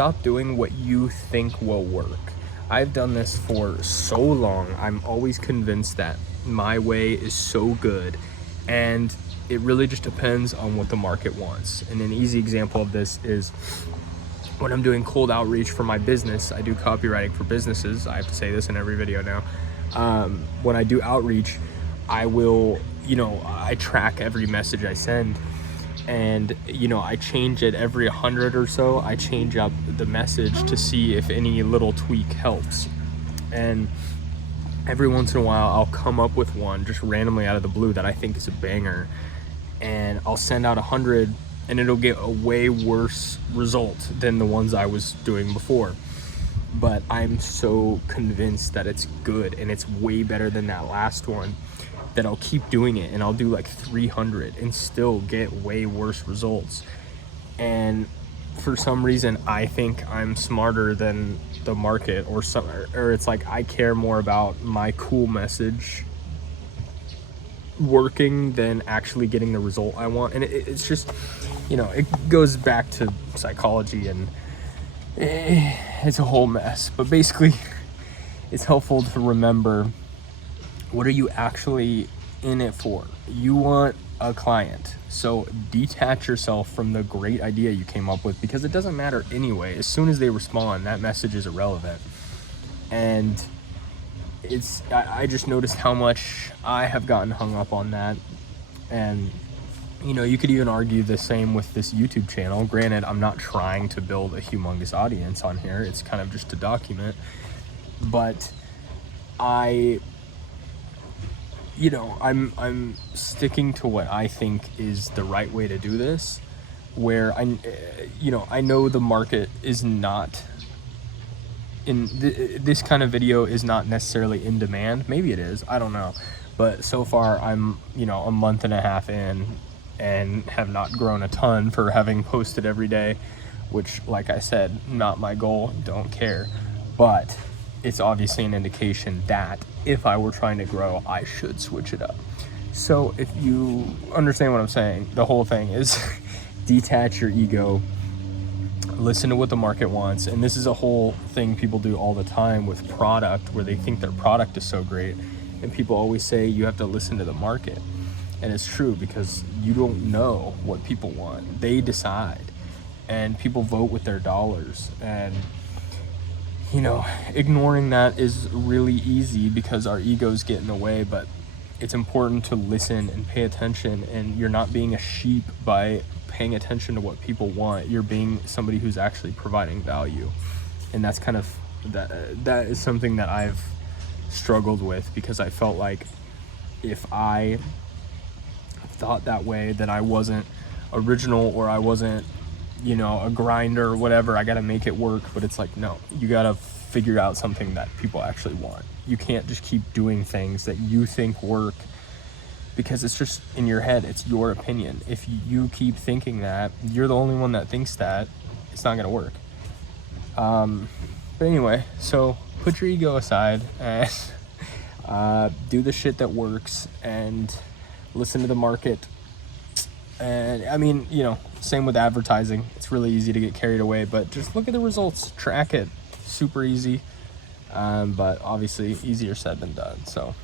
stop doing what you think will work. I've done this for so long. I'm always convinced that my way is so good, and it really just depends on what the market wants. And an easy example of this is when I'm doing cold outreach for my business. I do copywriting for businesses. I have to say this in every video now. When I do outreach, I will, I track every message I send, and I change it every 100 or so. I change up the message to see if any little tweak helps. And every once in a while I'll come up with one just randomly out of the blue that I think is a banger, and I'll send out 100, and it'll get a way worse result than the ones I was doing before. But I'm so convinced that it's good and it's way better than that last one that I'll keep doing it, and I'll do like 300 and still get way worse results. And for some reason I think I'm smarter than the market, or it's like I care more about my cool message working than actually getting the result I want. And it's just, it goes back to psychology, and it's a whole mess. But basically, it's helpful to remember, what are you actually in it for? You want a client, so detach yourself from the great idea you came up with, because it doesn't matter anyway. As soon as they respond, that message is irrelevant. And I just noticed how much I have gotten hung up on that. And you could even argue the same with this YouTube channel. Granted, I'm not trying to build a humongous audience on here. It's kind of just to document. But I'm sticking to what I think is the right way to do this, where I know the market is not in this kind of video is not necessarily in demand. Maybe it is, I don't know. But so far I'm a month and a half in and have not grown a ton for having posted every day, which, like I said, not my goal, don't care. But it's obviously an indication that if I were trying to grow, I should switch it up. So if you understand what I'm saying, the whole thing is detach your ego, listen to what the market wants. And this is a whole thing people do all the time with product, where they think their product is so great, and people always say you have to listen to the market. And it's true, because you don't know what people want. They decide, and people vote with their dollars. And ignoring that is really easy because our egos get in the way. But it's important to listen and pay attention, and you're not being a sheep by paying attention to what people want. You're being somebody who's actually providing value. And that's kind of that is something that I've struggled with, because I felt like if I thought that way, that I wasn't original, or I wasn't a grinder or whatever. I gotta make it work. But it's like, no, you gotta figure out something that people actually want. You can't just keep doing things that you think work, because it's just in your head. It's your opinion. If you keep thinking that you're the only one that thinks that, it's not gonna work. But anyway, so put your ego aside and do the shit that works, and listen to the market. And I mean, same with advertising. It's really easy to get carried away, but just look at the results, track it. Super easy, but obviously easier said than done. So